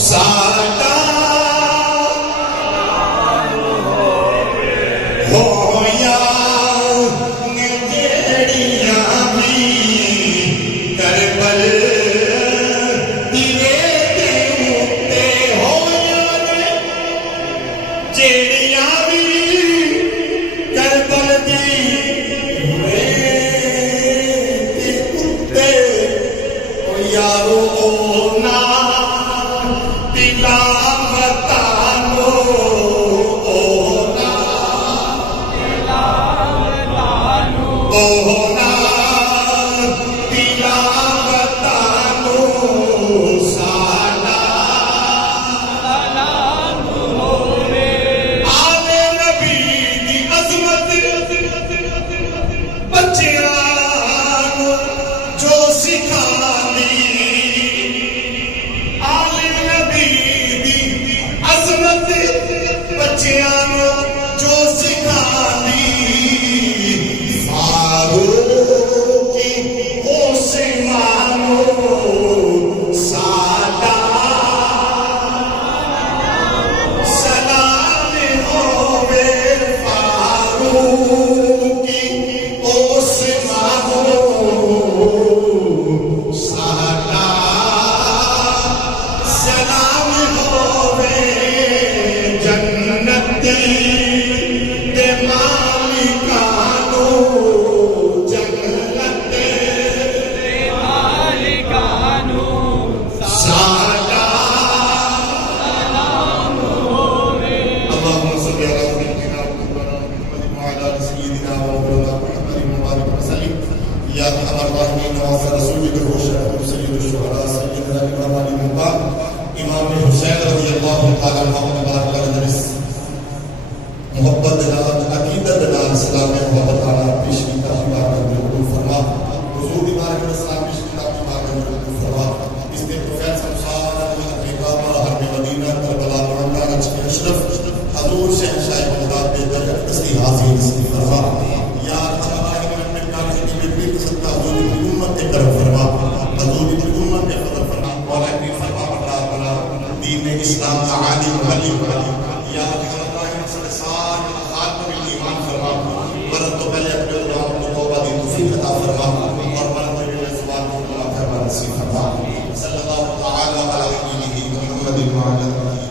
ساڈا ہویا جیڑیاں بھی کربل دیوے دے اُتے ہویا جیڑیاں بھی کربل دیوے دے اُتے او یارو اونا امام حسین رضی اللہ تعالیٰ عنہ مبارک درس محبت دلال عقیدت دلال اسلام محبت تعالیٰ پیش کی تحبار کرنے قبول فرما حضور امام اسلام پیش کی تحبار کرنے قبول فرما اس نے پروفیل سمسار افریقہ حرم مدینہ کربلا مرندہ نجم اشرف حضور شہنشاہ بغداد پہ درجت اصلی حاضر نصیب فرما یا اللہ میں کارجی کی بہتری قسمت حضور کی امت کے کرم فرما حضور کی امت کے فضل فرما مولا کی فرما دین اسلام کا عالم ولی یا اللہ صلی سال خاتم الایمان فرما مرد تو پہلے اپنے دعاؤں کو توبہ دی توفیق عطا فرما اور مرد میں زبان کو اللہ فرما نصیب فرما صلی اللہ تعالی علیہ وسلم محمد وعلی